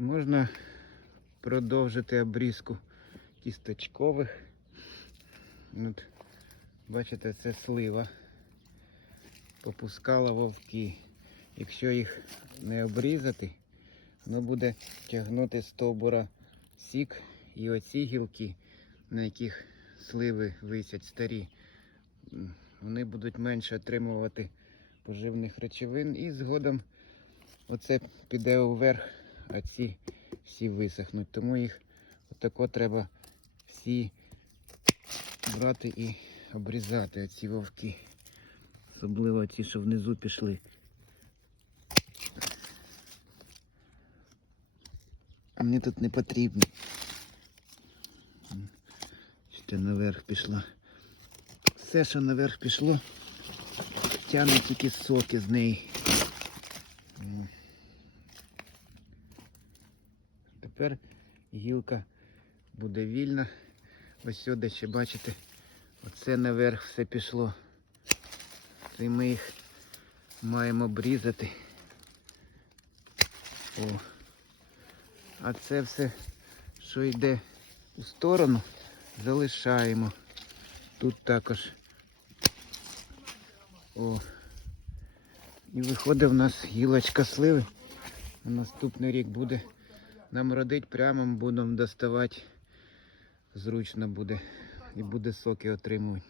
Можна продовжити обрізку кісточкових. От, бачите, це слива. Попускала вовки. Якщо їх не обрізати, воно буде тягнути стовбура сік і оці гілки, на яких сливи висять старі, вони будуть менше отримувати поживних речовин і згодом оце піде вверх, а ці всі висохнуть. Тому їх отако треба всі брати і обрізати оці вовки. Особливо ці, що внизу пішли. А мені тут не потрібні. Ще наверх пішла. Все, що наверх пішло, тягне тільки соки з неї. Тепер гілка буде вільна. Ось сюди ще бачите, оце наверх все пішло. Це ми їх маємо обрізати. О. А це все, що йде у сторону, залишаємо. Тут також. О. І виходить в нас гілочка сливи. На наступний рік буде нам родить прямо, будемо доставати. Зручно буде і буде соки отримувати.